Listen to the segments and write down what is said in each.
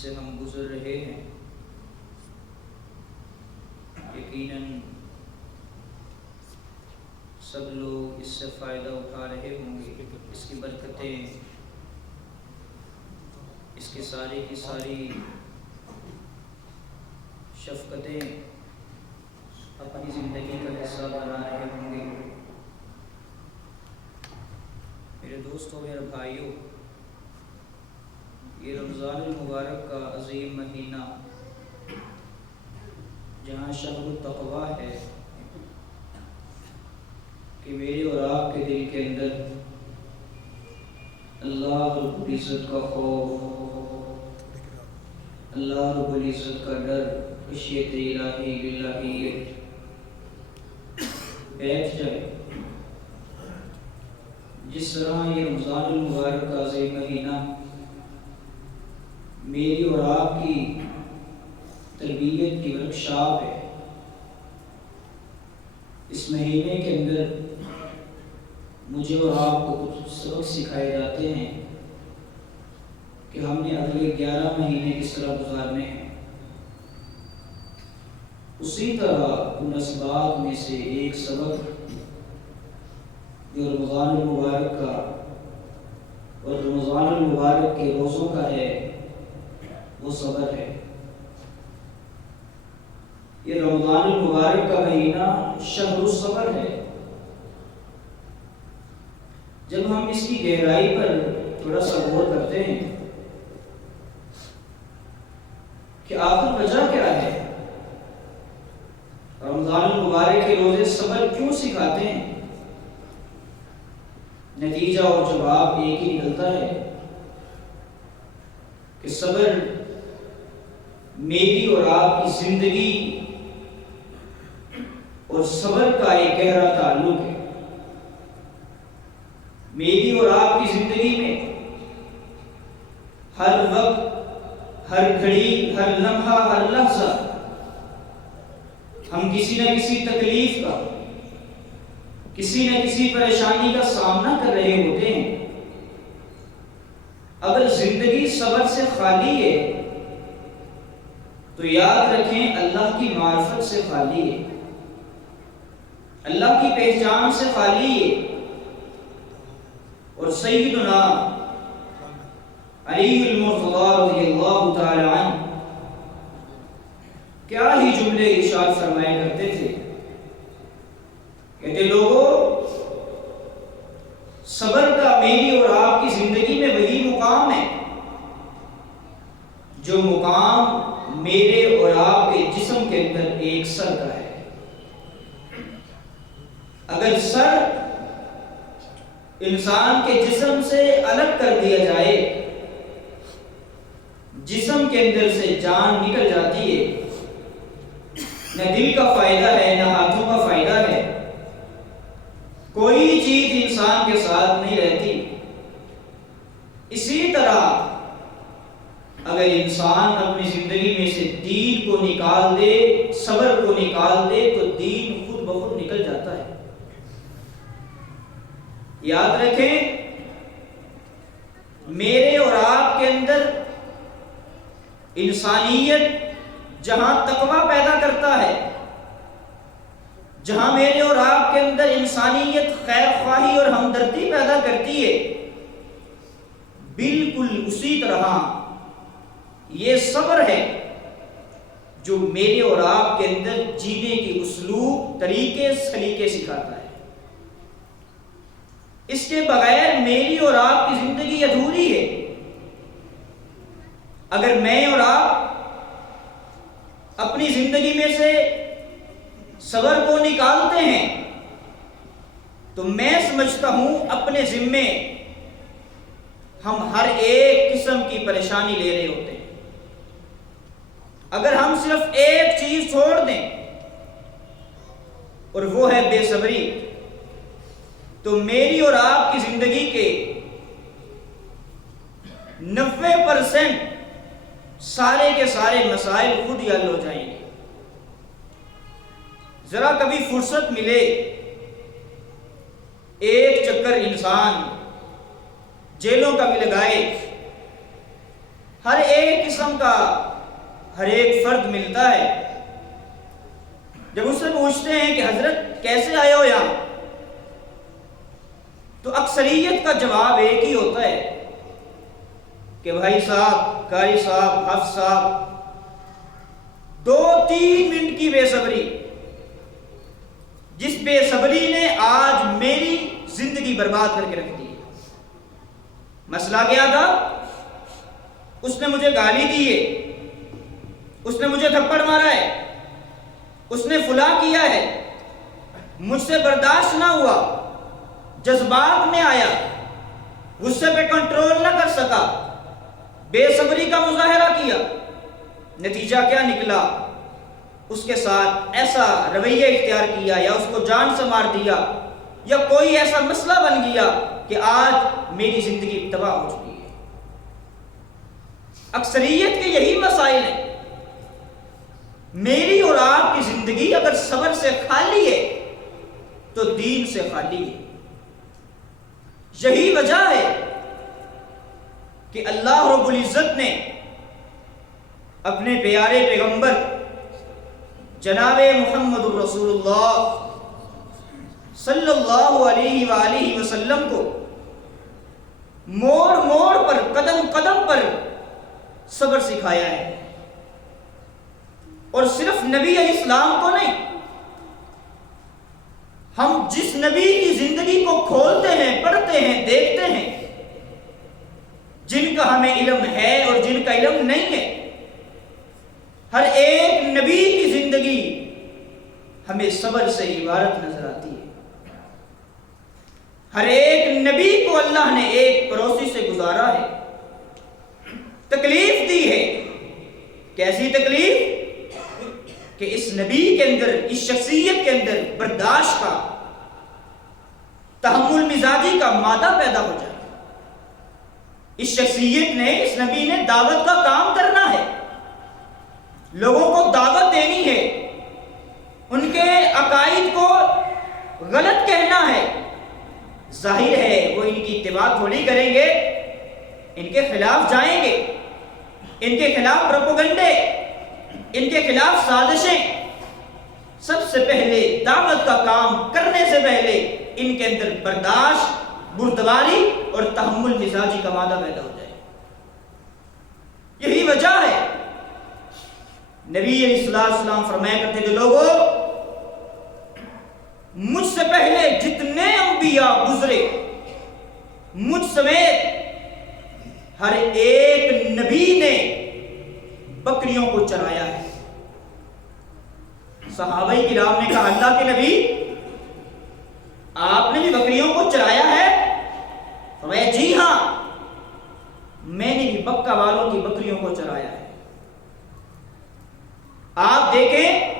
سے ہم گزر رہے ہیں، یقیناً سب لوگ اس سے فائدہ اٹھا رہے ہوں گے۔ اس کی برکتیں، اس کی ساری شفقتیں اپنی زندگی کا حصہ بنا رہے ہوں گے۔ میرے دوستوں، میرے بھائیوں، یہ رمضان المبارک کا عظیم مہینہ جہاں شہر التقویٰ ہے کہ میرے اور آپ کے دل کے اندر اللہ رب العزت کا خوف، اللہ رب العزت کا ڈر، خشیت الہی باللہیت بیٹھ جائے۔ جس طرح یہ رمضان المبارک کا عظیم مہینہ میری اور آپ کی تربیت کی ورکشاپ ہے، اس مہینے کے اندر مجھے اور آپ کو کچھ سبق سکھائے جاتے ہیں کہ ہم نے اگلے 11 مہینے کس طرح گزارنے ہیں۔ اسی طرح ان اسباق میں سے ایک سبق جو رمضان المبارک کا اور رمضان المبارک کے روزوں کا ہے وہ صبر ہے۔ یہ رمضان المبارک کا مہینہ شہر الصبر ہے۔ جب ہم اس کی گہرائی پر تھوڑا سا غور کرتے ہیں کہ آخر وجہ کیا ہے، رمضان المبارک کے روزے صبر کیوں سکھاتے ہیں، نتیجہ اور جواب ایک ہی نکلتا ہے کہ صبر میری اور آپ کی زندگی اور صبر کا ایک گہرا تعلق ہے۔ میری اور آپ کی زندگی میں ہر وقت، ہر گھڑی، ہر لمحہ، ہر لحظہ ہم کسی نہ کسی تکلیف کا، کسی نہ کسی پریشانی کا سامنا کر رہے ہوتے ہیں۔ اگر زندگی صبر سے خالی ہے تو یاد رکھیں اللہ کی معرفت سے خالی ہے، اللہ کی پہچان سے خالی ہے۔ اور سیدنا علی المرتضیٰ رضی اللہ تعالی عنہ کیا ہی جملے ارشاد فرمایا کرتے تھے، کہتے لوگوں، صبر کا میری اور آپ کی زندگی میں وہی مقام ہے جو مقام میرے اور آپ کے جسم کے اندر ایک سر کا ہے۔ اگر سر انسان کے جسم سے الگ کر دیا جائے، جسم کے اندر سے جان نکل جاتی ہے، نہ دل کا فائدہ ہے نہ ہاتھوں کا فائدہ ہے، کوئی چیز انسان کے ساتھ نہیں رہتی۔ اسی طرح اگر انسان اپنی زندگی میں سے دین کو نکال دے، صبر کو نکال دے، تو دین خود بخود نکل جاتا ہے۔ یاد رکھیں، میرے اور آپ کے اندر انسانیت جہاں تقویٰ پیدا کرتا ہے، جہاں میرے اور آپ کے اندر انسانیت خیر خواہی اور ہمدردی پیدا کرتی ہے، بالکل اسی طرح یہ صبر ہے جو میرے اور آپ کے اندر جینے کے اسلوب، طریقے، سلیقے سکھاتا ہے۔ اس کے بغیر میری اور آپ کی زندگی ادھوری ہے۔ اگر میں اور آپ اپنی زندگی میں سے صبر کو نکالتے ہیں تو میں سمجھتا ہوں اپنے ذمے ہم ہر ایک قسم کی پریشانی لے رہے ہوتے ہیں۔ اگر ہم صرف ایک چیز چھوڑ دیں اور وہ ہے بے صبری، تو میری اور آپ کی زندگی کے 90% سارے کے سارے مسائل خود ہی حل ہو جائیں گے۔ ذرا کبھی فرصت ملے، ایک چکر انسان جیلوں کا بھی لگائے، ہر ایک قسم کا ہر ایک فرد ملتا ہے. جب اس سے پوچھتے ہیں کہ حضرت کیسے آئے ہو یہاں، تو اکثریت کا جواب ایک ہی ہوتا ہے کہ بھائی صاحب، قاری صاحب، حفظ صاحب، 2-3 منٹ کی بے صبری، جس بے صبری نے آج میری زندگی برباد کر کے رکھ دی. مسئلہ کیا تھا؟ اس نے مجھے گالی دی ہے، اس نے مجھے تھپڑ مارا ہے، اس نے فلاں کیا ہے، مجھ سے برداشت نہ ہوا، جذبات میں آیا، غصے پہ کنٹرول نہ کر سکا، بے صبری کا مظاہرہ کیا. نتیجہ کیا نکلا؟ اس کے ساتھ ایسا رویہ اختیار کیا، یا اس کو جان سے مار دیا، یا کوئی ایسا مسئلہ بن گیا کہ آج میری زندگی تباہ ہو چکی ہے. اکثریت کے یہی مسائل ہیں. میری اور آپ کی زندگی اگر صبر سے خالی ہے تو دین سے خالی ہے. یہی وجہ ہے کہ اللہ رب العزت نے اپنے پیارے پیغمبر جناب محمد الرسول اللہ صلی اللہ علیہ وآلہ وسلم کو موڑ موڑ پر، قدم قدم پر صبر سکھایا ہے. اور صرف نبی علیہ السلام کو نہیں، ہم جس نبی کی زندگی کو کھولتے ہیں، پڑھتے ہیں، دیکھتے ہیں، جن کا ہمیں علم ہے اور جن کا علم نہیں ہے، ہر ایک نبی کی زندگی ہمیں صبر سے عبارت نظر آتی ہے. ہر ایک نبی کو اللہ نے ایک پروسیس سے گزارا ہے، تکلیف دی ہے. کیسی تکلیف؟ کہ اس نبی کے اندر، اس شخصیت کے اندر برداشت کا، تحمل مزاجی کا مادہ پیدا ہو جائے. اس شخصیت نے، اس نبی نے دعوت کا کام کرنا ہے، لوگوں کو دعوت دینی ہے، ان کے عقائد کو غلط کہنا ہے. ظاہر ہے وہ ان کی اتباع تھوڑی کریں گے، ان کے خلاف جائیں گے، ان کے خلاف پروپیگنڈے، ان کے خلاف سازشیں. سب سے پہلے دعوت کا کام کرنے سے پہلے ان کے اندر برداشت، بردباری اور تحمل مزاجی کا مادہ پیدا ہو جائے. یہی وجہ ہے نبی علیہ السلام فرمایا کرتے تھے، لوگوں مجھ سے پہلے جتنے انبیاء گزرے، مجھ سمیت ہر ایک نبی نے بکریوں کو چرایا ہے. صحابہ کرام نے کہا، اللہ کے نبی آپ نے بھی بکریوں کو چرایا ہے؟ فرمایا جی ہاں، میں نے بھی مکہ والوں کی بکریوں کو چرایا ہے. آپ دیکھیں،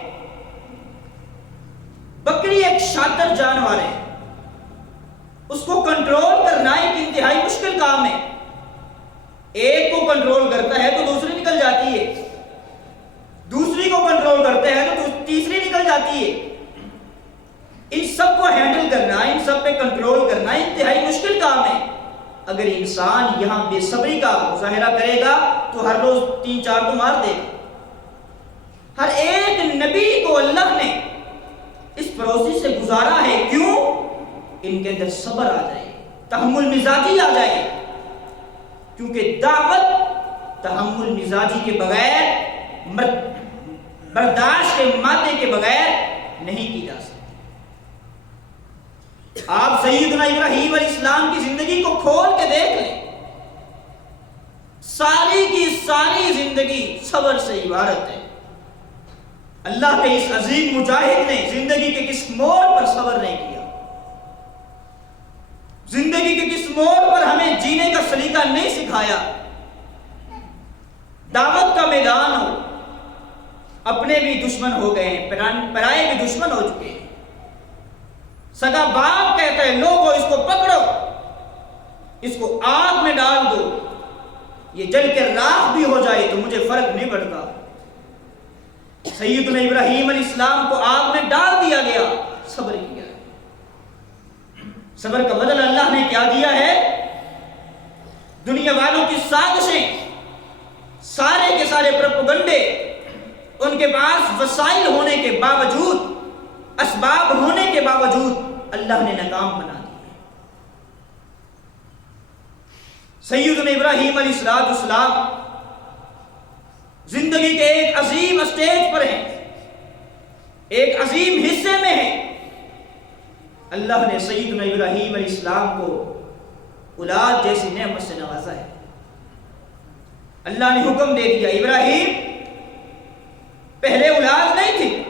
بکری ایک شاطر جانور ہے، اس کو کنٹرول کرنا ایک انتہائی مشکل کام ہے. ایک کو کنٹرول کرتا ہے تو دوسری نکل جاتی ہے، دوسری کو کنٹرول کرتے ہیں تو تیسری نکل جاتی ہے. ان سب کو ہینڈل کرنا، ان سب پہ کنٹرول کرنا انتہائی مشکل کام ہے. اگر انسان یہاں بے صبری کا مظاہرہ کرے گا تو ہر روز 3-4 تو مار دے گا. ہر ایک نبی کو اللہ نے اس پروسیس سے گزارا ہے. کیوں؟ ان کے اندر صبر آ جائے، تحمل مزاجی آ جائے. کیونکہ دعوت تحمل مزاجی کے بغیر، برداشت کے مادے کے بغیر نہیں کی جا سکتی. آپ سیدنا ابراہیم علیہ السلام کی زندگی کو کھول کے دیکھ لیں، ساری کی ساری زندگی صبر سے عبارت ہے. اللہ کے اس عظیم مجاہد نے زندگی کے کس موڑ پر صبر نہیں کیا، زندگی کے کس موڑ پر ہمیں جینے کا سلیقہ نہیں سکھایا. دعوت کا میدان ہو، اپنے بھی دشمن ہو گئے ہیں، پرائے بھی دشمن ہو چکے ہیں. سگا باپ کہتا ہے لوگو اس کو پکڑو، اس کو آگ میں ڈال دو، یہ جل کے راکھ بھی ہو جائے تو مجھے فرق نہیں پڑتا. سیدنا ابراہیم علیہ السلام کو آگ میں ڈال دیا گیا، صبر کیا. صبر کا بدل اللہ نے کیا دیا ہے؟ دنیا والوں کی سازشیں، سارے کے سارے پروپیگنڈے ان کے پاس وسائل ہونے کے باوجود، اسباب ہونے کے باوجود اللہ نے ناکام بنا دیا۔ سیدنا ابراہیم علیہ السلام زندگی کے ایک عظیم اسٹیج پر ہیں، ایک عظیم حصے میں ہیں۔ اللہ نے سیدنا ابراہیم علیہ السلام کو اولاد جیسی نعمت سے نوازا ہے۔ اللہ نے حکم دے دیا، ابراہیم پہلے اولاد نہیں تھی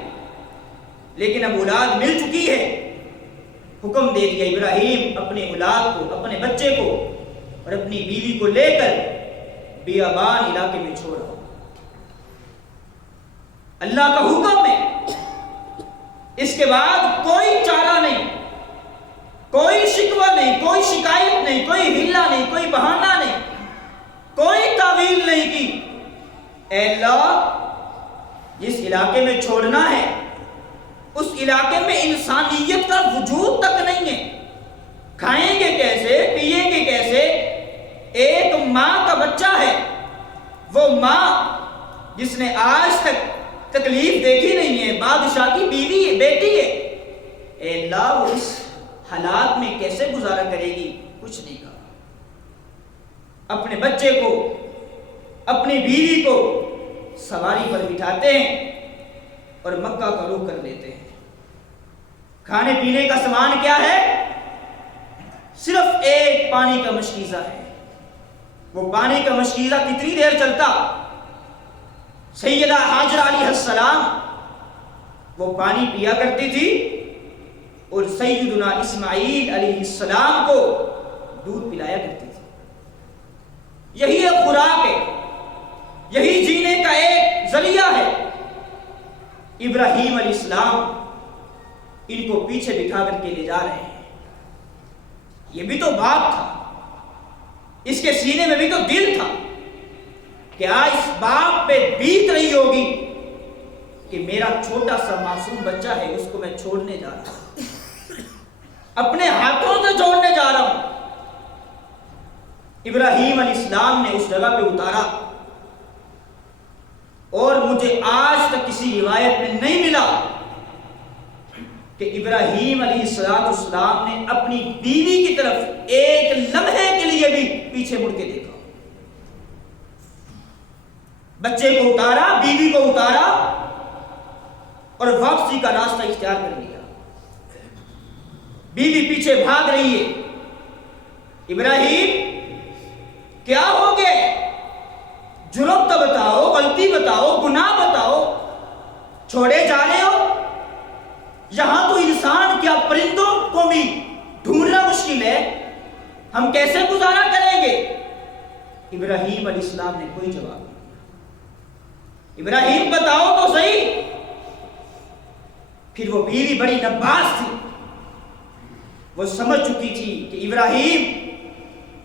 لیکن اب اولاد مل چکی ہے۔ حکم دے دیا، ابراہیم اپنے اولاد کو، اپنے بچے کو اور اپنی بیوی کو لے کر بیابان علاقے میں چھوڑا۔ اللہ کا حکم ہے، اس کے بعد کوئی چارہ نہیں، کوئی شکوہ نہیں، کوئی شکایت نہیں، کوئی ہلا نہیں، کوئی بہانہ نہیں، کوئی تعویل نہیں کی۔ اے اللہ، جس علاقے میں چھوڑنا ہے اس علاقے میں انسانیت کا وجود تک نہیں ہے۔ کھائیں گے کیسے، پیئیں گے کیسے؟ ایک ماں کا بچہ ہے، وہ ماں جس نے آج تک تکلیف دیکھی نہیں ہے، بادشاہ کی بیوی ہے، بیٹی ہے۔ اے اللہ، وہ اس حالات میں کیسے گزارا کرے گی؟ کچھ نہیں کہا۔ اپنے بچے کو، اپنی بیوی کو سواری پر بٹھاتے ہیں اور مکہ کا رخ کر لیتے ہیں۔ کھانے پینے کا سامان کیا ہے؟ صرف ایک پانی کا مشکیزہ ہے۔ وہ پانی کا مشکیزہ کتنی دیر چلتا؟ سیدہ ہاجرہ علیہ السلام وہ پانی پیا کرتی تھی اور سیدنا اسماعیل علیہ السلام کو دودھ پلایا کرتی تھی۔ یہی ایک خوراک ہے، یہی جینے کا ایک ذریعہ ہے۔ ابراہیم علیہ السلام ان کو پیچھے بٹھا کر کے لے جا رہے ہیں۔ یہ بھی تو باپ تھا، اس کے سینے میں بھی تو دل تھا کہ آج اس باپ پہ بیت رہی ہوگی کہ میرا چھوٹا سا معصوم بچہ ہے، اس کو میں چھوڑنے جا رہا ہوں، اپنے ہاتھوں سے چھوڑنے جا رہا ہوں۔ ابراہیم علیہ السلام نے اس جگہ پہ اتارا، اور مجھے آج تک کسی روایت میں نہیں ملا کہ ابراہیم علیہ السلام نے اپنی بیوی کی طرف ایک لمحے کے لیے بھی پیچھے مڑ کے دیکھا۔ بچے کو اتارا، بیوی کو اتارا اور واپسی کا راستہ اختیار کر لیا۔ بیوی پیچھے بھاگ رہی ہے۔ ابراہیم کیا ہو گئے؟ جرم تو بتاؤ، غلطی بتاؤ، گناہ بتاؤ، چھوڑے جا رہے ہو؟ یہاں تو انسان کیا پرندوں کو بھی ڈھونڈنا مشکل ہے، ہم کیسے گزارا کریں گے؟ ابراہیم علیہ السلام نے کوئی جواب نہیں دیا۔ ابراہیم بتاؤ تو صحیح۔ پھر وہ بیوی بڑی نباز تھی، وہ سمجھ چکی تھی کہ ابراہیم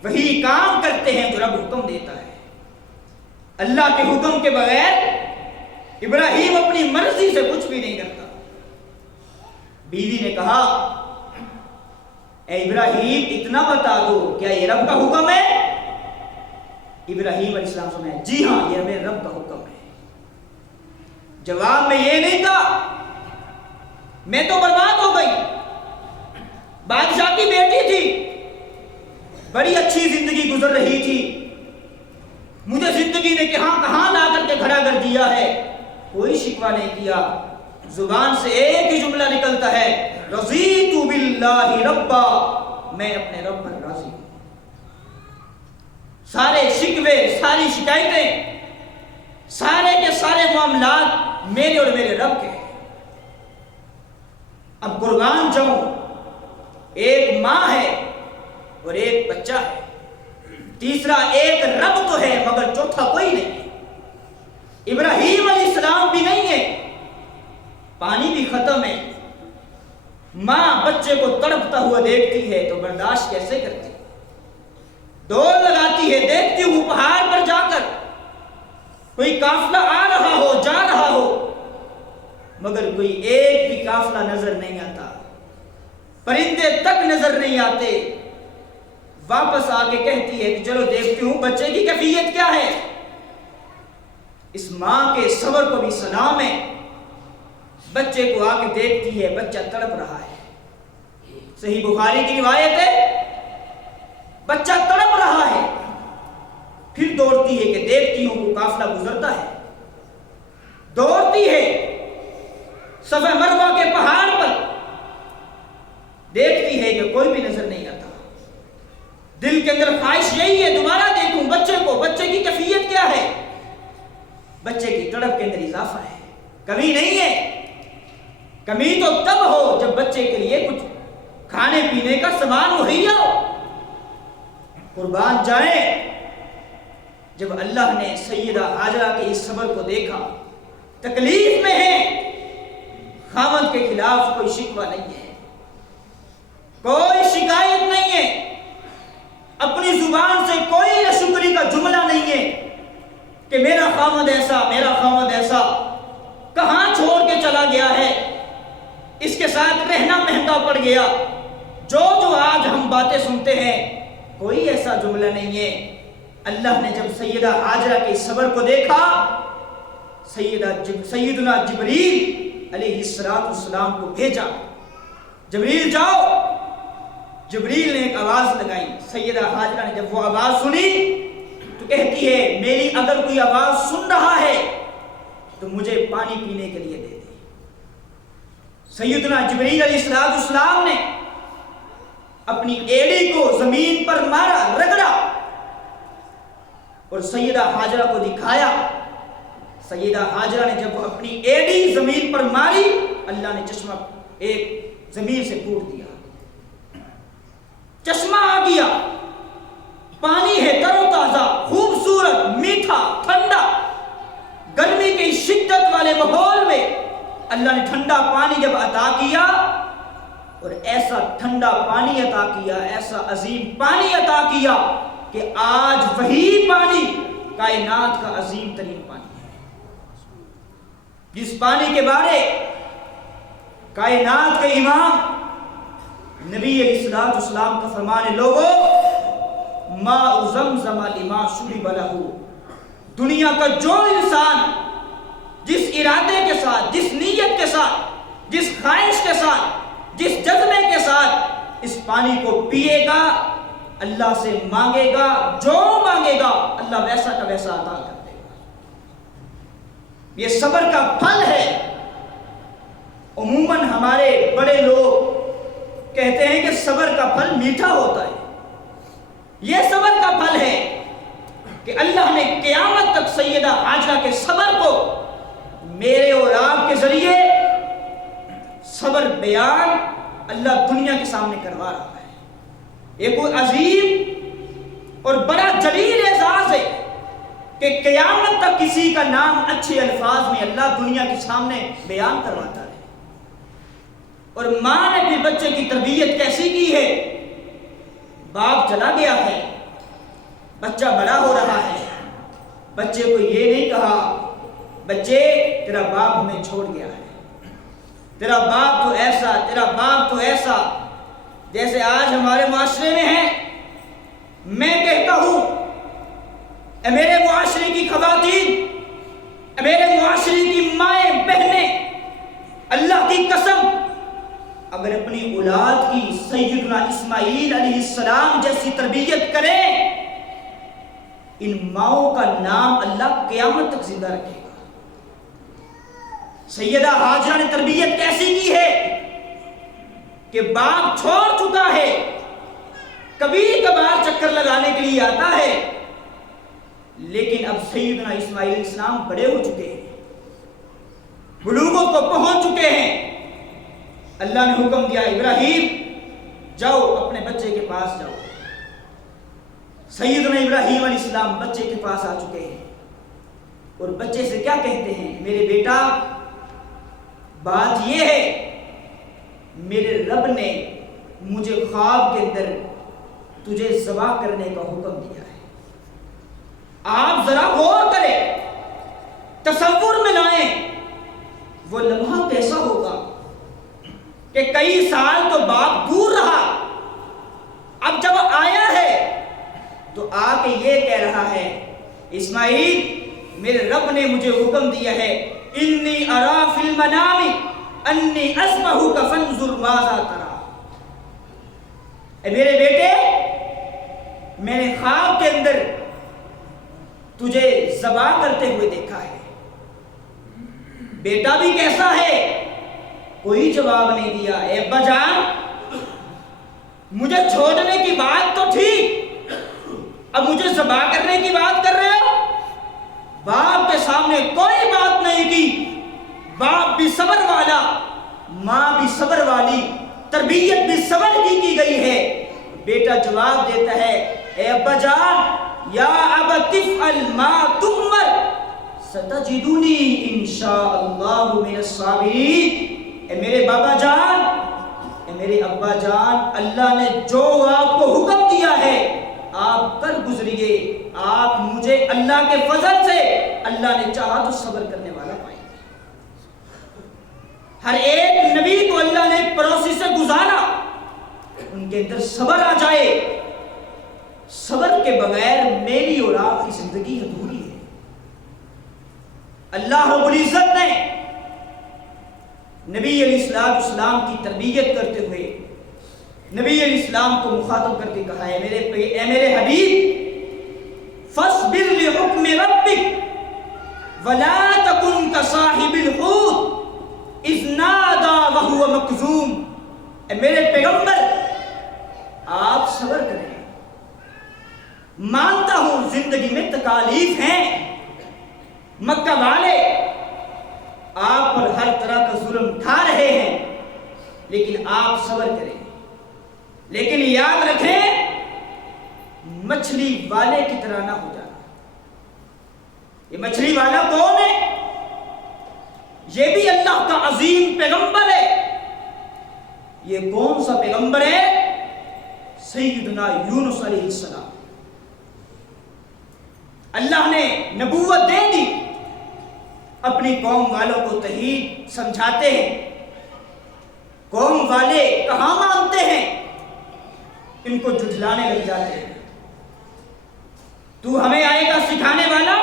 وہی کام کرتے ہیں جو رب حکم دیتا ہے۔ اللہ کے حکم کے بغیر ابراہیم اپنی مرضی سے کچھ بھی نہیں کرتا۔ بیوی نے کہا، اے ابراہیم اتنا بتا دو، کیا یہ رب کا حکم ہے؟ ابراہیم علیہ السلام سمجھا، جی ہاں، یہ میرے رب کا حکم ہے۔ جواب میں یہ نہیں کہا میں تو برباد ہو گئی، بادشاہ کی بیٹی تھی، بڑی اچھی زندگی گزر رہی تھی، مجھے زندگی نے کہاں کہاں لا کر کے کھڑا کر دیا ہے۔ کوئی شکوہ نہیں کیا، زبان سے ایک ہی جملہ نکلتا ہے، رضیت باللہ ربا، میں اپنے رب پر راضی ہوں۔ سارے شکوے، ساری شکایتیں، سارے کے سارے معاملات میرے اور میرے رب کے ہیں۔ اب قربان جاؤں، ایک ماں ہے اور ایک بچہ ہے، تیسرا ایک رب تو ہے مگر چوتھا کوئی نہیں ہے۔ ابراہیم علیہ السلام بھی نہیں ہے، پانی بھی ختم ہے، ماں بچے کو تڑپتا ہوا دیکھتی ہے تو برداشت کیسے کرتی؟ دوڑ لگاتی ہے، دیکھتی ہوں پہاڑ پر جا کر کوئی قافلہ آ رہا ہو، جا رہا ہو، مگر کوئی ایک بھی قافلہ نظر نہیں آتا، پرندے تک نظر نہیں آتے۔ واپس آ کے کہتی ہے کہ چلو دیکھتی ہوں بچے کی کیفیت کیا ہے۔ اس ماں کے صبر کو بھی سلام ہے. بچے کو آ کے دیکھتی ہے، بچہ تڑپ رہا ہے. صحیح بخاری کی روایت ہے، بچہ تڑپ رہا ہے. پھر دوڑتی ہے کہ دیکھتی ہوں کہ قافلہ گزرتا ہے. دوڑتی ہے صفا مروہ کے پہاڑ پر، دیکھتی ہے کہ کوئی بھی نظر نہیں آتا. دل کے اندر خواہش یہی ہے دوبارہ دیکھوں بچے کو. بچے کی کیفیت کیا ہے؟ بچے کی تڑپ کے اندر اضافہ ہے، کمی نہیں ہے. کمی تو تب ہو جب بچے کے لیے کچھ کھانے پینے کا سامان مہیا ہو. قربان جائیں، جب اللہ نے سیدہ ہاجرہ کے اس صبر کو دیکھا، تکلیف میں ہے، خاوند کے خلاف کوئی شکوہ نہیں ہے، کوئی شکایت نہیں ہے، اپنی زبان سے کوئی ناشکری کا جملہ نہیں ہے کہ میرا خاوند ایسا، میرا خاوند ایسا، کہاں چھوڑ کے چلا گیا ہے، اس کے ساتھ رہنا مہنگا پڑ گیا. جو آج ہم باتیں سنتے ہیں، کوئی ایسا جملہ نہیں ہے. اللہ نے جب سیدہ ہاجرہ کے صبر کو دیکھا، سیدنا جبریل علیہ السلام کو بھیجا. جبریل جاؤ. جبریل نے ایک آواز لگائی. سیدہ ہاجرہ نے جب وہ آواز سنی تو کہتی ہے میری اگر کوئی آواز سن رہا ہے تو مجھے پانی پینے کے لیے دے دے. سیدنا جبریل علیہ السلام نے اپنی ایڑی کو زمین پر مارا، رگڑا اور سیدہ ہاجرہ کو دکھایا. سیدہ ہاجرہ نے جب اپنی ایڑی زمین پر ماری، اللہ نے چشمہ ایک زمین سے پھوٹ دیا. چشمہ آ گیا، پانی ہے تر و تازہ، خوبصورت، میٹھا، ٹھنڈا. گرمی کی شدت والے ماحول میں اللہ نے ٹھنڈا پانی جب عطا کیا، اور ایسا ٹھنڈا پانی عطا کیا، ایسا عظیم پانی عطا کیا کہ آج وہی پانی کائنات کا عظیم ترین پانی ہے. جس پانی کے بارے کائنات کے امام نبی علیہ السلام کا فرمان ہے، لوگوں ماء زمزم لما شرب لہ. دنیا کا جو انسان جس ارادے کے ساتھ، جس نیت کے ساتھ، جس خواہش کے ساتھ، جس جذبے کے ساتھ اس پانی کو پیے گا، اللہ سے مانگے گا، جو مانگے گا اللہ ویسا کا ویسا عطا کر دے گا. یہ صبر کا پھل ہے. عموماً ہمارے بڑے لوگ کہتے ہیں کہ صبر کا پھل میٹھا ہوتا ہے. یہ صبر کا پھل ہے کہ اللہ نے قیامت تک سیدہ ہاجرہ کے صبر کو میرے اور آپ کے ذریعے صبر بیان اللہ دنیا کے سامنے کروا رہا ہے. یہ کوئی عظیم اور بڑا جلیل اعزاز ہے کہ قیامت تک کسی کا نام اچھے الفاظ میں اللہ دنیا کے سامنے بیان کرواتا ہے. اور ماں نے بھی بچے کی تربیت کیسی کی ہے. باپ چلا گیا ہے، بچہ بڑا ہو رہا ہے، بچے کو یہ نہیں کہا بچے تیرا باپ ہمیں چھوڑ گیا ہے، تیرا باپ تو ایسا، تیرا باپ تو ایسا. جیسے آج ہمارے معاشرے میں ہے. میں کہتا ہوں اے میرے معاشرے کی خواتین، اے میرے معاشرے کی مائیں بہنیں، اللہ کی قسم اگر اپنی اولاد کی سیدنا اسماعیل علیہ السلام جیسی تربیت کریں، ان ماؤں کا نام اللہ قیامت تک زندہ رکھے گا. سیدہ ہاجرہ نے تربیت کیسی کی ہے کہ باپ چھوڑ چکا ہے، کبھی کبھار چکر لگانے کے لیے آتا ہے، لیکن اب سیدنا اسماعیل علیہ السلام بڑے ہو چکے ہیں، بلوغت کو پہنچ چکے ہیں. اللہ نے حکم دیا ابراہیم جاؤ اپنے بچے کے پاس جاؤ. سیدنا ابراہیم علیہ السلام بچے کے پاس آ چکے ہیں اور بچے سے کیا کہتے ہیں، میرے بیٹا بات یہ ہے میرے رب نے مجھے خواب کے اندر تجھے ذبح کرنے کا حکم دیا ہے. آپ ذرا غور کریں، تصور میں لائیں وہ لمحہ کیسا ہوگا کہ کئی سال تو باپ دور رہا، اب جب آیا ہے تو آ کے یہ کہہ رہا ہے اسماعیل میرے رب نے مجھے حکم دیا ہے انی ارا فی المنام انی اذبحک فانظر ماذا ترى، اے میرے بیٹے میں نے خواب کے اندر تجھے ذبح کرتے ہوئے دیکھا ہے۔ بیٹا بھی کیسا ہے؟ کوئی جواب نہیں دیا۔ اے ابا جان مجھے چھوڑنے کی بات تو ٹھیک، اب مجھے ذبح کرنے کی بات کر رہے ہو؟ باپ کے سامنے کوئی بات نہیں کی۔ باپ بھی صبر والا، ماں بھی صبر والی، تربیت بھی صبر کی گئی ہے۔ بیٹا جواب دیتا ہے اے ابا جان یا ابت افعل ما تؤمر ستجدنی انشاءاللہ من الصابرین۔ اے میرے بابا جان، اے میرے ابا جان، اللہ نے جو آپ کو حکم دیا ہے آپ کر گزریے، آپ مجھے اللہ کے فضل سے اللہ نے چاہا تو صبر کرنے والا پائیں گے۔ ہر ایک نبی کو اللہ نے ایک پروسیس سے گزارا، ان کے اندر صبر آ جائے۔ صبر کے بغیر میری اور آپ کی زندگی ادھوری ہے۔ اللہ رب العزت نے نبی علیہ السلام کی تربیت کرتے ہوئے نبی علیہ السلام کو مخاطب کر کے کہا ہے اے میرے حبیب فاصبر لحکم ربک ولا تکن کصاحب الحوت اذ نادى وهو مکظوم۔ اے میرے پیغمبر آپ صبر کریں، مانتا ہوں زندگی میں تکالیف ہیں، مکہ والے آپ پر ہر طرح کا ظلم اٹھا رہے ہیں، لیکن آپ صبر کریں، لیکن یاد رکھیں مچھلی والے کی طرح نہ ہو جانا۔ یہ مچھلی والا کون ہے؟ یہ بھی اللہ کا عظیم پیغمبر ہے۔ یہ کون سا پیغمبر ہے؟ سیدنا یونس علیہ السلام۔ اللہ نے نبوت دے دی، اپنی قوم والوں کو توحید سمجھاتے ہیں، قوم والے کہاں مانتے ہیں، ان کو جھٹلانے لگ جاتے ہیں۔ تو ہمیں آئے گا سکھانے والا؟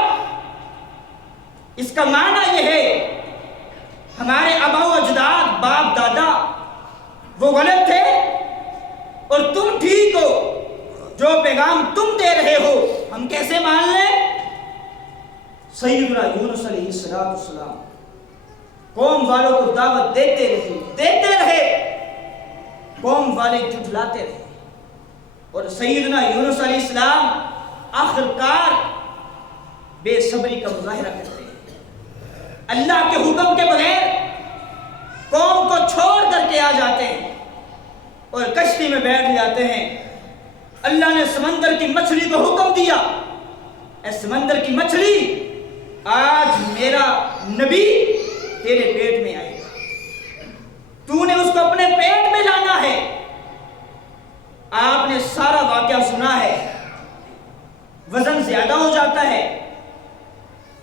اس کا معنی یہ ہے ہمارے آبا و اجداد، باپ دادا وہ غلط تھے اور تم ٹھیک ہو، جو پیغام تم دے رہے ہو ہم کیسے مان لیں؟ سیدنا یونس علیہ السلام قوم والوں کو دعوت دیتے رہے، قوم والے جھٹلاتے رہے، اور سیدنا یونس علیہ السلام آخرکار بے صبری کا مظاہرہ کرتے ہیں، اللہ کے حکم کے بغیر قوم کو چھوڑ کر کے آ جاتے ہیں اور کشتی میں بیٹھ جاتے ہیں۔ اللہ نے سمندر کی مچھلی کو حکم دیا اے سمندر کی مچھلی آج میرا نبی تیرے پیٹ میں آئے گا، تو نے اس کو اپنے پیٹ میں لانا ہے۔ آپ نے سارا واقعہ سنا ہے، وزن زیادہ ہو جاتا ہے،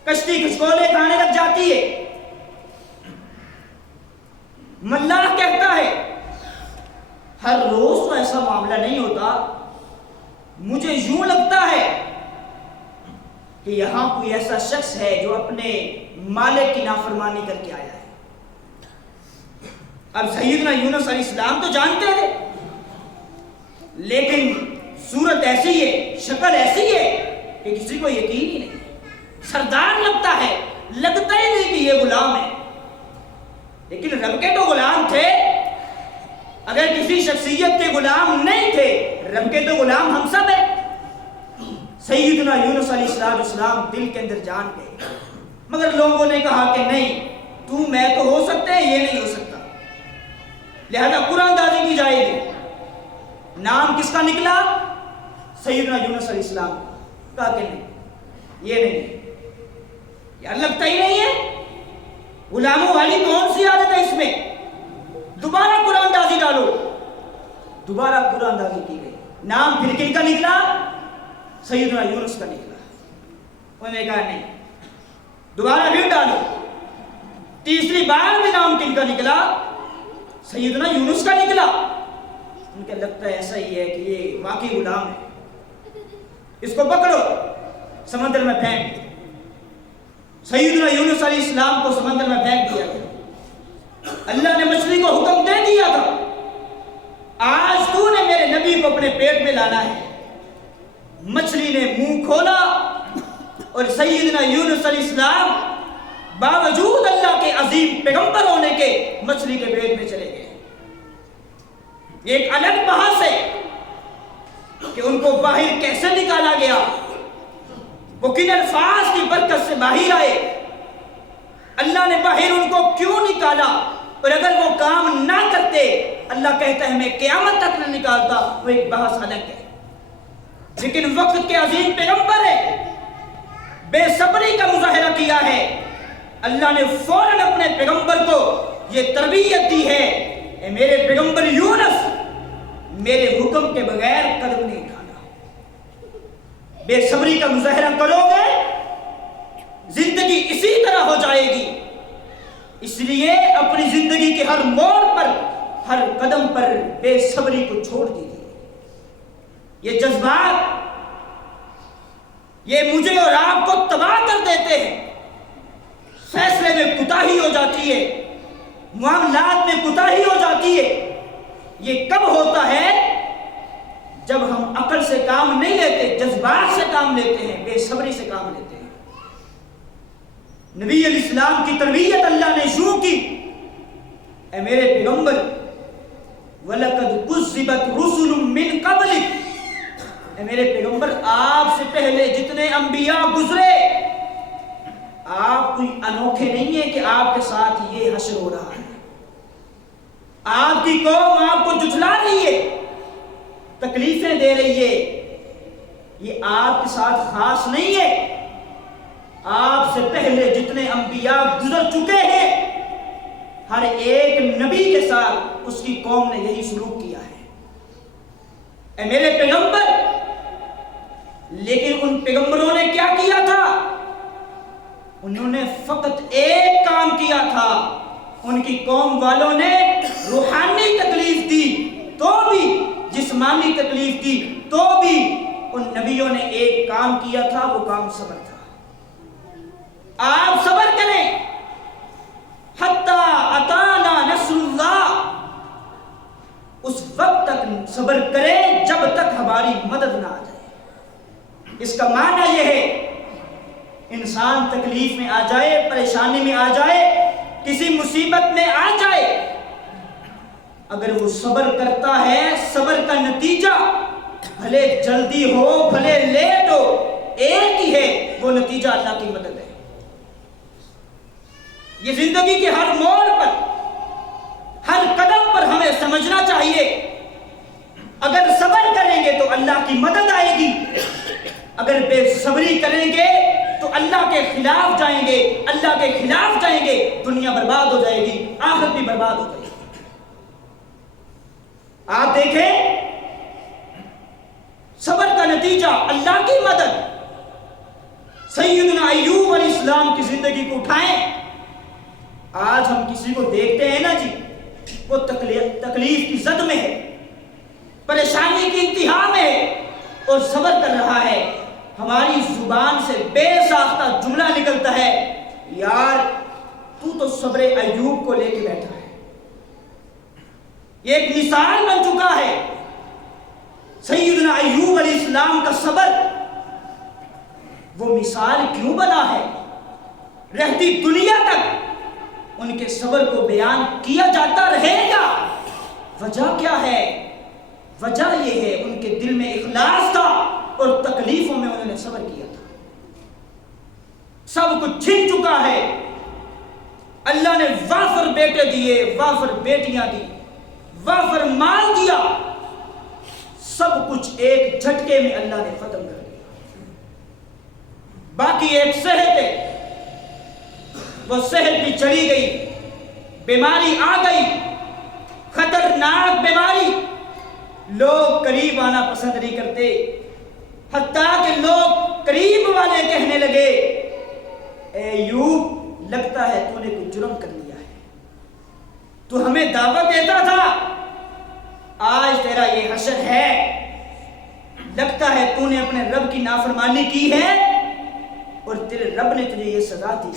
کشتی کھچکولے کھانے لگ جاتی ہے۔ ملاح کہتا ہے ہر روز تو ایسا معاملہ نہیں ہوتا، مجھے یوں لگتا ہے کہ یہاں کوئی ایسا شخص ہے جو اپنے مالک کی نافرمانی کر کے آیا ہے۔ اب سیدنا یونس علیہ السلام تو جانتے تھے، لیکن صورت ایسی ہے، شکل ایسی ہے کہ کسی کو یقین ہی نہیں، سردار لگتا ہے، لگتا ہی نہیں کہ یہ غلام ہے، لیکن رب کے تو غلام تھے۔ اگر کسی شخصیت کے غلام نہیں تھے، رب کے تو غلام ہم سب ہیں۔ سیدنا یونس علیہ السلام دل کے اندر جان گئے، مگر لوگوں نے کہا کہ نہیں، تو میں تو ہو سکتے ہیں، یہ نہیں ہو سکتا، لہذا قرآن دازی کی جائے گی۔ نام کس کا نکلا؟ سیدنا یونس علیہ السلام۔ کہا کہ نہیں، یہ نہیں، یہ لگتا ہی نہیں ہے، غلاموں والی کون سی عادت ہے اس میں، دوبارہ قرآن دازی ڈالو۔ دوبارہ قرآن دازی کی گئی، نام پھر کن کا نکلا؟ سیدنا یونس کا نکلا۔ انہوں نے کہا نہیں، دوبارہ پھر ڈالو۔ تیسری بار بھی نام کن کا نکلا؟ سیدنا یونس کا نکلا۔ ان کا لگتا ہے ایسا ہی ہے کہ یہ واقعی غلام ہے، اس کو پکڑو، سمندر میں پھینک۔ سیدنا یونس علیہ السلام کو سمندر میں پھینک دیا گیا. اللہ نے مچھلی کو حکم دے دیا تھا آج تو نے میرے نبی کو اپنے پیٹ میں لانا ہے. مچھلی نے منہ کھولا اور سیدنا یونس علیہ السلام باوجود اللہ کے عظیم پیغمبر ہونے کے مچھلی کے پیٹ میں چلے گئے. ایک الگ بحث ہے کہ ان کو باہر کیسے نکالا گیا, وہ کن الفاظ کی برکت سے باہر آئے, اللہ نے باہر ان کو کیوں نکالا, اور اگر وہ کام نہ کرتے اللہ کہتا ہے میں قیامت تک نہ نکالتا, وہ ایک بحث الگ ہے. لیکن وقت کے عظیم پیغمبر ہے, بے صبری کا مظاہرہ کیا ہے. اللہ نے فوراً اپنے پیغمبر کو یہ تربیت دی ہے, اے میرے پیغمبر یونس میرے حکم کے بغیر قدم نہیں اٹھانا. بے صبری کا مظاہرہ کرو گے زندگی اسی طرح ہو جائے گی. اس لیے اپنی زندگی کے ہر موڑ پر, ہر قدم پر بے صبری کو چھوڑ دیجیے. یہ جذبات یہ مجھے اور آپ کو تباہ کر دیتے ہیں. فیصلے میں کوتاہی ہو جاتی ہے, معاملات میں کوتاہی ہو جاتی ہے. یہ کب ہوتا ہے؟ جب ہم عقل سے کام نہیں لیتے, جذبات سے کام لیتے ہیں, بے صبری سے کام لیتے ہیں. نبی علیہ السلام کی تربیت اللہ نے شروع کی, اے میرے پیغمبر وَلَقَدْ كُذِّبَتْ رُسُلٌ مِّن قَبْلِكَ, اے میرے پیغمبر آپ سے پہلے جتنے انبیاء گزرے آپ کوئی انوکھے نہیں ہیں کہ آپ کے ساتھ یہ حشر ہو رہا ہے. آپ کی قوم آپ کو جھٹلا رہی ہے, تکلیفیں دے رہی ہے. یہ آپ کے ساتھ خاص نہیں ہے, آپ سے پہلے جتنے انبیاء گزر چکے ہیں ہر ایک نبی کے ساتھ اس کی قوم نے یہی سلوک کیا ہے. اے میرے پیغمبر, لیکن ان پیغمبروں نے کیا کیا تھا؟ انہوں نے فقط ایک کام کیا تھا. ان کی قوم والوں نے روحانی تکلیف دی تو بھی, جسمانی تکلیف دی تو بھی, ان نبیوں نے ایک کام کیا تھا, وہ کام صبر تھا. آپ صبر کریں حتی اتانا نصر اللہ, اس وقت تک صبر کریں جب تک ہماری مدد نہ آ جائے. اس کا معنی یہ ہے انسان تکلیف میں آ جائے, پریشانی میں آ جائے, کسی مصیبت میں آ جائے, اگر وہ صبر کرتا ہے, صبر کا نتیجہ بھلے جلدی ہو بھلے لیٹ ہو ایک ہی ہے, وہ نتیجہ اللہ کی مدد ہے. یہ زندگی کے ہر موڑ پر, ہر قدم پر ہمیں سمجھنا چاہیے اگر صبر کریں گے تو اللہ کی مدد آئے گی, اگر بے صبری کریں گے تو اللہ کے خلاف جائیں گے, اللہ کے خلاف جائیں گے, دنیا برباد ہو جائے گی, آخرت بھی برباد ہو جائے گی. آپ دیکھیں صبر کا نتیجہ اللہ کی مدد. سیدنا ایوب علیہ السلام کی زندگی کو اٹھائیں. آج ہم کسی کو دیکھتے ہیں نا جی, وہ تکلیف کی زد میں ہے, پریشانی کی انتہا میں ہے اور صبر کر رہا ہے. ہماری زبان سے بے ساختہ جملہ نکلتا ہے, یار تو صبر ایوب کو لے کے بیٹھا ہے. یہ ایک مثال بن چکا ہے. سیدنا ایوب علیہ السلام کا صبر وہ مثال کیوں بنا ہے؟ رہتی دنیا تک ان کے صبر کو بیان کیا جاتا رہے گا. وجہ کیا ہے؟ وجہ یہ ہے ان کے دل میں اخلاص تھا اور تکلیفوں میں انہوں نے صبر کیا تھا. سب کچھ چھن چکا ہے, اللہ نے وافر بیٹے دیے, وافر بیٹیاں دی, وافر مال دیا, سب کچھ ایک جھٹکے میں اللہ نے ختم کر دیا. باقی ایک صحت ہے, وہ صحت بھی چلی گئی, بیماری آ گئی, خطرناک بیماری, لوگ قریب آنا پسند نہیں کرتے, حتیٰ کہ لوگ قریب والے کہنے لگے اے ایوب لگتا ہے تو نے کوئی جرم کر لیا ہے, تو ہمیں دعوت دیتا تھا, آج تیرا یہ حشر ہے, لگتا ہے تو نے اپنے رب کی نافرمانی کی ہے. اور تیرے رب نے تجھے یہ سزا دی.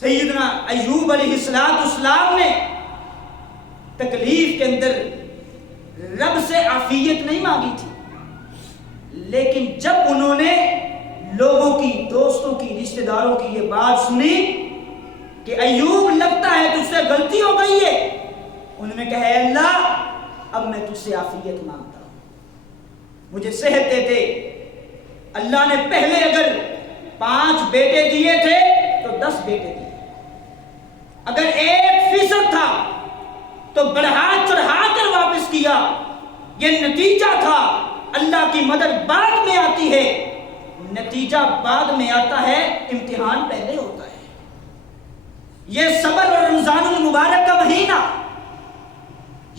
سیدنا ایوب علیہ السلام نے تکلیف کے اندر رب سے عافیت نہیں مانگی تھی، لیکن جب انہوں نے لوگوں کی، دوستوں کی، رشتہ داروں کی یہ بات سنی کہ ایوب لگتا ہے تجھ سے غلطی ہو گئی ہے، انہوں نے کہا اے اللہ اب میں تجھ سے عافیت مانگتا ہوں، مجھے صحت دے دے. اللہ نے پہلے اگر 5 بیٹے دیے تھے تو 10 بیٹے دیے. اگر 1% تھا تو بڑھا چڑھا کر واپس کیا. یہ نتیجہ تھا. اللہ کی مدد بعد میں آتی ہے، نتیجہ بعد میں آتا ہے، امتحان پہلے ہوتا ہے. یہ صبر اور رمضان المبارک کا مہینہ،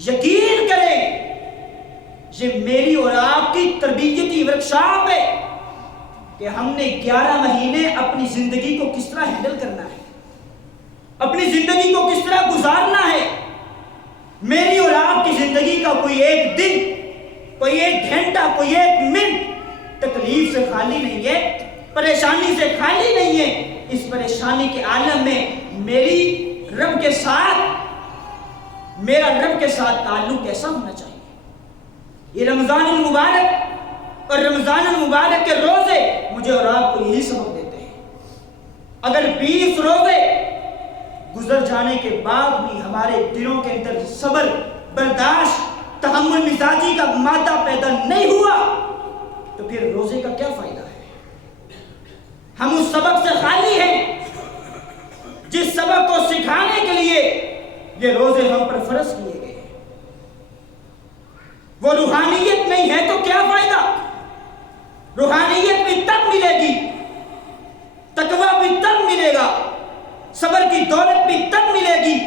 یقین کریں یہ میری اور آپ کی تربیتی ورکشاپ ہے کہ ہم نے 11 مہینے اپنی زندگی کو کس طرح ہینڈل کرنا ہے، اپنی زندگی کو کس طرح گزارنا ہے. میری اور آپ کی زندگی کا کوئی ایک دن، کوئی ایک گھنٹہ، کوئی ایک منٹ تکلیف سے خالی نہیں ہے، پریشانی سے خالی نہیں ہے. اس پریشانی کے عالم میں میرا رب کے ساتھ تعلق کیسا ہونا چاہیے. یہ رمضان المبارک اور رمضان المبارک کے روزے مجھے اور آپ کو یہی سبق دیتے ہیں. اگر 20 روزے گزر جانے کے بعد بھی ہمارے دلوں کے اندر صبر، برداشت، تحمل مزاجی کا مادہ پیدا نہیں ہوا تو پھر روزے کا کیا فائدہ ہے. ہم اس سبق سے خالی ہیں جس سبق کو سکھانے کے لیے یہ روزے ہم پر فرض کیے گئے ہیں. وہ روحانیت نہیں ہے تو کیا فائدہ. روحانیت بھی تب ملے گی، تقوی بھی تب ملے گا، صبر کی دولت بھی تب ملے گی.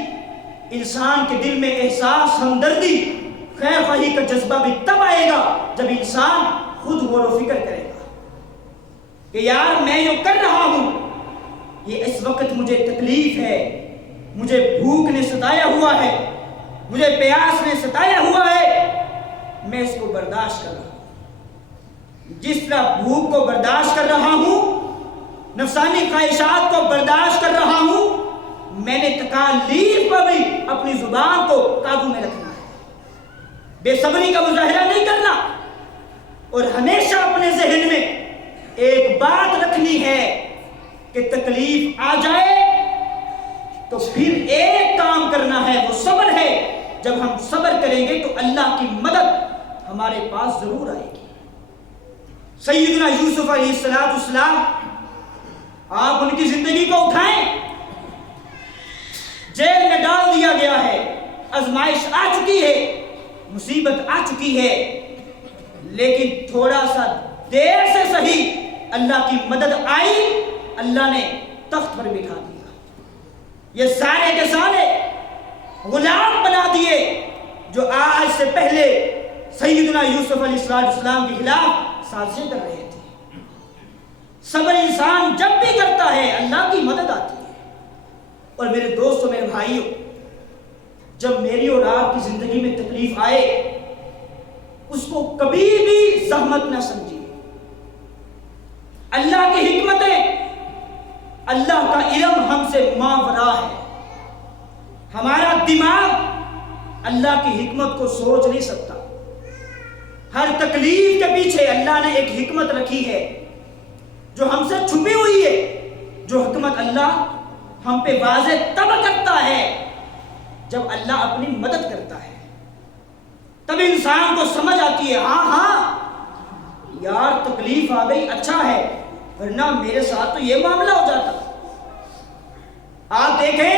انسان کے دل میں احساس، ہمدردی، خیر خواہی کا جذبہ بھی تب آئے گا جب انسان خود غور و فکر کرے گا کہ یار میں یوں کر رہا ہوں، یہ اس وقت مجھے تکلیف ہے، مجھے بھوک نے ستایا ہوا ہے، مجھے پیاس نے ستایا ہوا ہے، میں اس کو برداشت کر رہا ہوں. جس طرح بھوک کو برداشت کر رہا ہوں، نفسانی خواہشات کو برداشت کر رہا ہوں، میں نے تکالیف پر بھی اپنی زبان کو قابو میں رکھنا ہے. بے صبری کا مظاہرہ نہیں کرنا، اور ہمیشہ اپنے ذہن میں ایک بات رکھنی ہے کہ تکلیف آ جائے تو پھر ایک کام کرنا ہے، وہ صبر ہے. جب ہم صبر کریں گے تو اللہ کی مدد ہمارے پاس ضرور آئے گی. سیدنا یوسف علیہ السلام، آپ ان کی زندگی کو اٹھائیں. جیل میں ڈال دیا گیا ہے، آزمائش آ چکی ہے، مصیبت آ چکی ہے، لیکن تھوڑا سا دیر سے صحیح اللہ کی مدد آئی. اللہ نے تخت پر بٹھا دیا. یہ سارے کے سارے غلام بنا دیے جو آج سے پہلے سیدنا یوسف علیہ السلام کے خلاف سازشیں کر رہے تھے. صبر انسان جب بھی کرتا ہے اللہ کی مدد آتی ہے. اور میرے دوستوں، میرے بھائیوں، جب میری اور آپ کی زندگی میں تکلیف آئے اس کو کبھی بھی زحمت نہ سمجھیے. اللہ کی حکمتیں، اللہ کا علم ہم سے ماورا ہے. ہمارا دماغ اللہ کی حکمت کو سوچ نہیں سکتا. ہر تکلیف کے پیچھے اللہ نے ایک حکمت رکھی ہے جو ہم سے چھپی ہوئی ہے. جو حکمت اللہ ہم پہ واضح تب کرتا ہے جب اللہ اپنی مدد کرتا ہے. تب انسان کو سمجھ آتی ہے ہاں یار تکلیف آ گئی، اچھا ہے، ورنہ میرے ساتھ تو یہ معاملہ ہو جاتا. آپ دیکھیں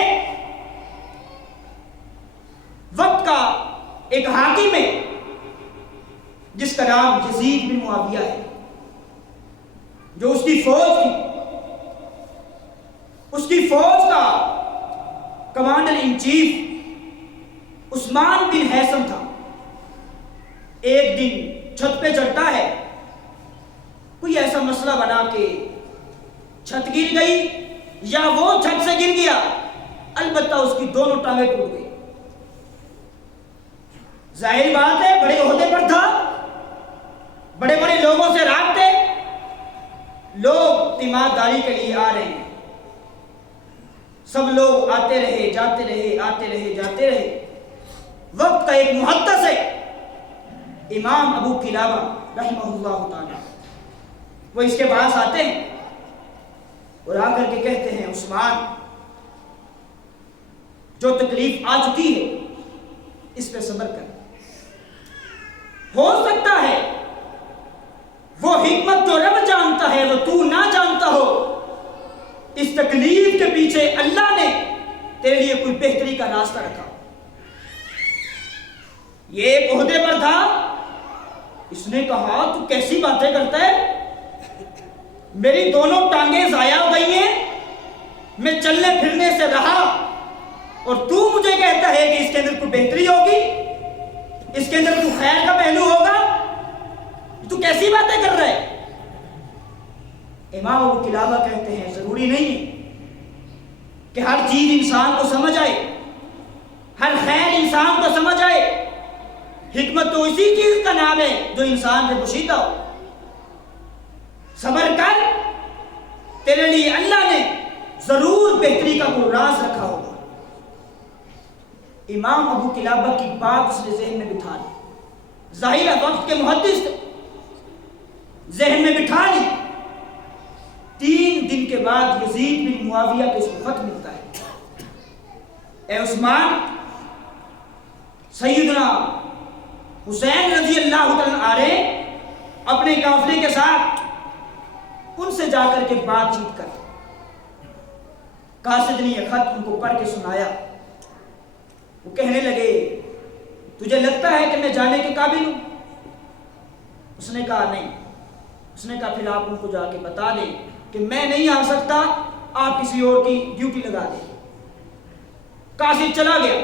وقت کا ایک حاکم ہے جس کا نام یزید بن معاویہ ہے، جو اس کی فوج تھی. اس کی فوج کا کمانڈر ان چیف عثمان بن حیثم تھا. ایک دن چھت پہ چڑھتا ہے، کوئی ایسا مسئلہ بنا کہ چھت گر گئی یا وہ چھت سے گر گیا، البتہ اس کی دونوں ٹانگیں ٹوٹ گئی. ظاہر بات ہے بڑے عہدے پر تھا، بڑے بڑے لوگوں سے رابطے، لوگ تیمارداری کے لیے آ رہے ہیں، سب لوگ آتے رہے جاتے رہے، آتے رہے جاتے رہے۔ وقت کا ایک محدث ہے امام ابو قلابہ رحمہ اللہ تعالی، وہ اس کے پاس آتے ہیں اور آ کر کے کہتے ہیں عثمان، جو تکلیف آ چکی ہے اس پہ صبر کر، ہو سکتا ہے وہ حکمت جو رب جانتا ہے وہ تو نہ جانتا ہو، اس تکلیف کے پیچھے اللہ نے تیرے لیے کوئی بہتری کا راستہ رکھا۔ یہ ایک عہدے پر تھا، اس نے کہا تو کیسی باتیں کرتا ہے، میری دونوں ٹانگیں ضائع ہو گئی ہیں، میں چلنے پھرنے سے رہا، اور تو مجھے کہتا ہے کہ اس کے اندر کوئی بہتری ہوگی، اس کے اندر کوئی خیر کا پہلو ہوگا، تو کیسی باتیں کر رہے؟ امام ابو قلابہ کہتے ہیں ضروری نہیں ہے کہ ہر چیز انسان کو سمجھ آئے، ہر خیر انسان کو سمجھ آئے، حکمت تو اسی چیز کا نام ہے جو انسان سے پوشیدہ ہو۔ صبر کر، تیرے لیے اللہ نے ضرور بہتری کا کوئی راز رکھا ہوگا۔ امام ابو قلابہ کی بات اس نے ذہن میں بٹھا لی، ظاہر ہے وقت کے محدث تھے، ذہن میں بٹھا لی۔ 3 دن کے بعد یزید بن معاویہ کو اس کو خط ملتا ہے، اے عثمان، سیدنا حسین رضی اللہ تعالیٰ آ رہے اپنے قافلے کے ساتھ، ان سے جا کر کے بات چیت کر۔ قاصد نے یہ خط ان کو پڑھ کے سنایا، وہ کہنے لگے تجھے لگتا ہے کہ میں جانے کے قابل ہوں؟ اس نے کہا نہیں۔ اس نے کہا پھر آپ ان کو جا کے بتا دیں کہ میں نہیں آ سکتا، آپ کسی اور کی ڈیوٹی لگا دیں۔ قاصد چلا گیا،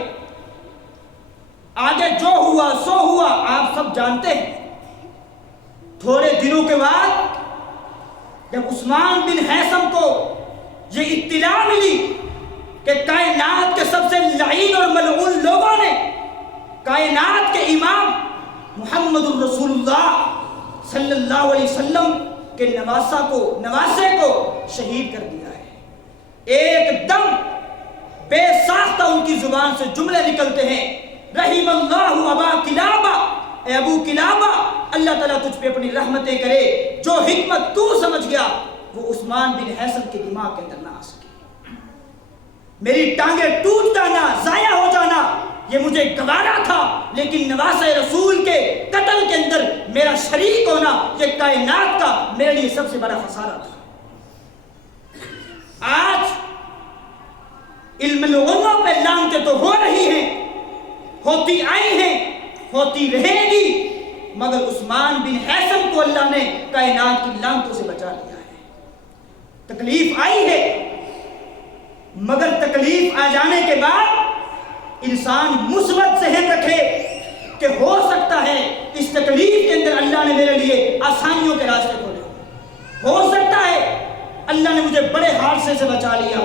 آگے جو ہوا سو ہوا آپ سب جانتے ہیں۔ تھوڑے دنوں کے بعد جب عثمان بن حیثم کو یہ اطلاع ملی کہ کائنات کے سب سے لعین اور ملعون لوگوں نے کائنات کے امام محمد الرسول اللہ صلی اللہ علیہ وسلم کے نواسے کو شہید کر دیا ہے، ایک دم بے ساختہ ان کی زبان سے جملے نکلتے ہیں، رحم اللہ ابا قلابہ، اے ابو قلابہ، اللہ تعالیٰ تجھ پہ اپنی رحمتیں کرے، جو حکمت تو سمجھ گیا وہ عثمان بن حیثم کے دماغ کے اندر نہ آ سکے۔ میری ٹانگیں ٹوٹ جانا، ضائع ہو جانا یہ مجھے گوارا تھا، لیکن نواسے رسول کے قتل کے اندر میرا شریک ہونا یہ کائنات کا میرے لیے سب سے بڑا خسارہ تھا۔ آج علم العلماء پہ لعنتیں تو ہو رہی ہیں، ہوتی آئی ہیں، ہوتی رہے گی، مگر عثمان بن حیثم کو اللہ نے کائنات کی لعنتوں سے بچا لیا ہے۔ تکلیف آئی ہے، مگر تکلیف آ جانے کے بعد انسان مثبت ذہن رکھے کہ ہو سکتا ہے اس تکلیف کے اندر اللہ نے میرے لیے آسانیوں کے راستے کھولے، ہو سکتا ہے اللہ نے مجھے بڑے حادثے سے بچا لیا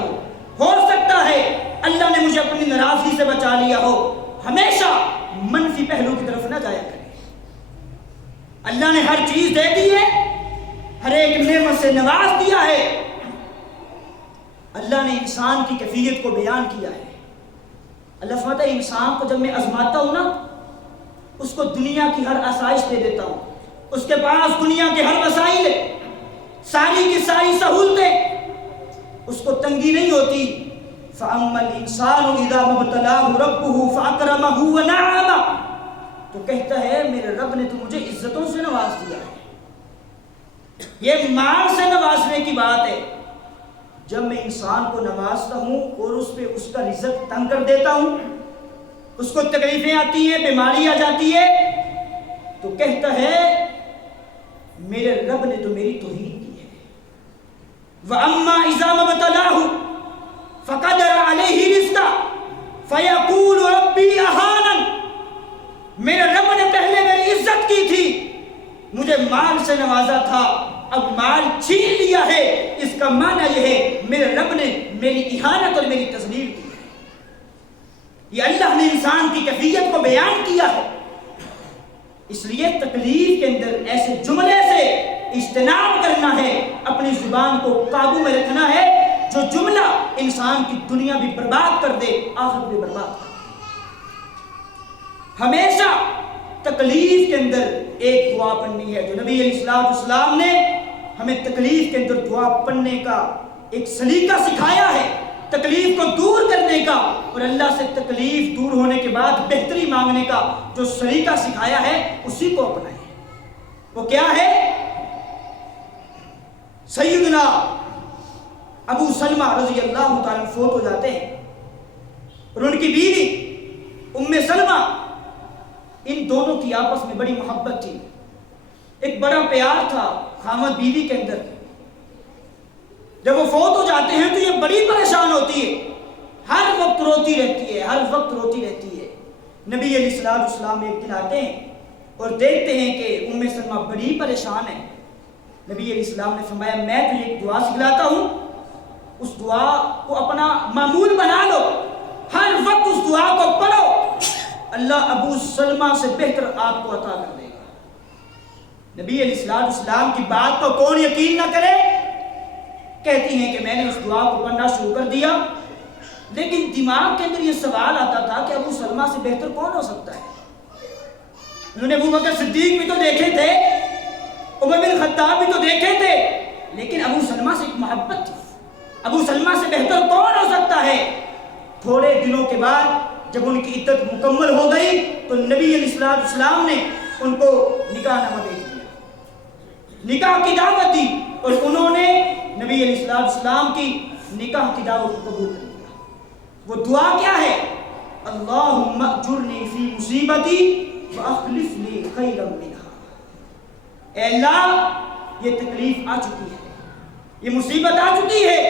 ہو سکتا ہے اللہ نے مجھے اپنی ناراضگی سے بچا لیا ہو۔ ہمیشہ منفی پہلو کی طرف نہ جایا کرے۔ اللہ نے ہر چیز دے دی ہے، ہر ایک نعمت سے نواز دیا ہے، اللہ نے انسان کی کیفیت کو بیان کیا ہے۔ اللہ فرماتا ہے انسان کو جب میں آزماتا ہوں نا، اس کو دنیا کی ہر آسائش دے دیتا ہوں، اس کے پاس دنیا کے ہر وسائل ہے، ساری کی ساری سہولتیں، اس کو تنگی نہیں ہوتی۔ فَأَمَّا الْإِنسَانُ إِذَا مَا ابْتَلَاهُ رَبُّهُ فَأَكْرَمَهُ وَنَعَّمَهُ، تو کہتا ہے میرے رب نے تو مجھے عزتوں سے نواز دیا ہے۔ یہ مال سے نوازنے کی بات ہے، جب میں انسان کو نوازتا ہوں اور اس پہ اس کا رزق تنگ کر دیتا ہوں، اس کو تکلیفیں آتی ہیں، بیماری آ جاتی ہے، تو کہتا ہے میرے رب نے تو میری توہین کی ہے۔ وَأَمَّا إِذَا مَا ابْتَلَاهُ فَقَدَرَ عَلَيْهِ رِزْقَهُ فَيَقُولُ رَبِّي أَهَانَنِ، میرے رب نے پہلے میری عزت کی تھی، مجھے مال سے نوازا تھا، اب مال چھین لیا ہے، اس کا معنی یہ ہے میرے رب نے میری اہانت اور میری تذلیل کی ہے۔ یہ اللہ نے انسان کی کیفیت کو بیان کیا ہے۔ اس لیے تکلیف کے اندر ایسے جملے سے اجتناب کرنا ہے، اپنی زبان کو قابو میں رکھنا ہے، جو جملہ انسان کی دنیا بھی برباد کر دے، آخرت بھی برباد کر دے۔ ہمیشہ تکلیف کے اندر ایک دعا پڑھنی ہے، جو نبی علیہ السلام نے ہمیں تکلیف کے اندر دعا پڑھنے کا ایک سلیقہ سکھایا ہے، تکلیف کو دور کرنے کا، اور اللہ سے تکلیف دور ہونے کے بعد بہتری مانگنے کا جو سلیقہ سکھایا ہے، اسی کو اپنائیں۔ وہ کیا ہے؟ سیدنا ابو سلمہ رضی اللہ تعالیٰ فوت ہو جاتے ہیں، اور ان کی بیوی ام سلمہ، ان دونوں کی آپس میں بڑی محبت تھی، ایک بڑا پیار تھا خامد بیوی کے اندر۔ جب وہ فوت ہو جاتے ہیں تو یہ بڑی پریشان ہوتی ہے، ہر وقت روتی رہتی ہے، ہر وقت روتی رہتی ہے۔ نبی علیہ السلام ایک دن آتے ہیں اور دیکھتے ہیں کہ ام سلمہ بڑی پریشان ہے۔ نبی علیہ السلام نے فرمایا میں تجھے ایک دعا سکھلاتا ہوں، اس دعا کو اپنا معمول بنا لو، ہر وقت اس دعا کو پڑھو، اللہ ابو سلمہ سے بہتر آپ کو عطا کر دے گا۔ نبی علیہ السلام کی بات کو کون یقین نہ کرے؟ کہتی ہیں کہ میں نے اس دعا کو پڑھنا شروع کر دیا، لیکن دماغ کے اندر یہ سوال آتا تھا کہ ابو سلمہ سے بہتر کون ہو سکتا ہے؟ انہوں نے ابو بکر صدیق بھی تو دیکھے تھے، عمر بن خطاب بھی تو دیکھے تھے، لیکن ابو سلمہ سے ایک محبت تھی، ابو سلمہ سے بہتر کون ہو سکتا ہے؟ تھوڑے دنوں کے بعد جب ان کی عدت مکمل ہو گئی تو نبی علیہ السلام نے ان کو نکاح نامہ بھیج دیا، نکاح کی دعوت دی، اور انہوں نے نبی علیہ السلام کی نکاح کی دعوت کو قبول کر لیا۔ وہ دعا کیا ہے؟ اللہم اجرنی فی مصیبتی واخلف لی خیرا منہا۔ اے اللہ، یہ تکلیف آ چکی ہے، یہ مصیبت آ چکی ہے،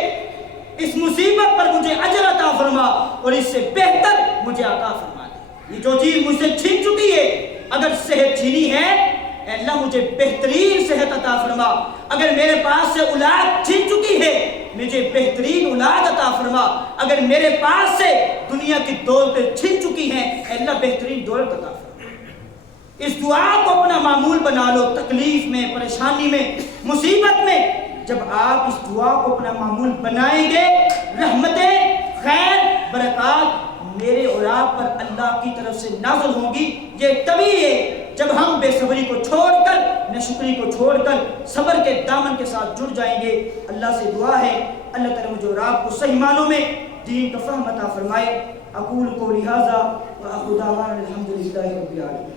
اس مصیبت پر مجھے اجر عطا فرما اور اس سے بہتر مجھے عطا فرما دے۔ یہ جو چیز مجھ سے چھن چکی ہے، اگر صحت چھینی ہے، اے اللہ مجھے بہترین صحت عطا فرما، اگر میرے پاس سے اولاد چھن چکی ہے مجھے بہترین اولاد عطا فرما، اگر میرے پاس سے دنیا کی دولتیں چھن چکی ہیں اے اللہ بہترین دولت عطا فرما۔ اس دعا کو اپنا معمول بنا لو، تکلیف میں، پریشانی میں، مصیبت میں جب آپ اس دعا کو اپنا معمول بنائیں گے، رحمتیں، خیر، برکات میرے اور آپ پر اللہ کی طرف سے نازل ہوں گی۔ یہ تبھی ہے جب ہم بے صبری کو چھوڑ کر، ناشکری کو چھوڑ کر صبر کے دامن کے ساتھ جڑ جائیں گے۔ اللہ سے دعا ہے اللہ تعالیٰ مجھے اور آپ کو صحیح معنوں میں دین کا فہم عطا فرمائے۔ اقول قولی ھذا واخر دعوانا الحمد للہ رب العالمین۔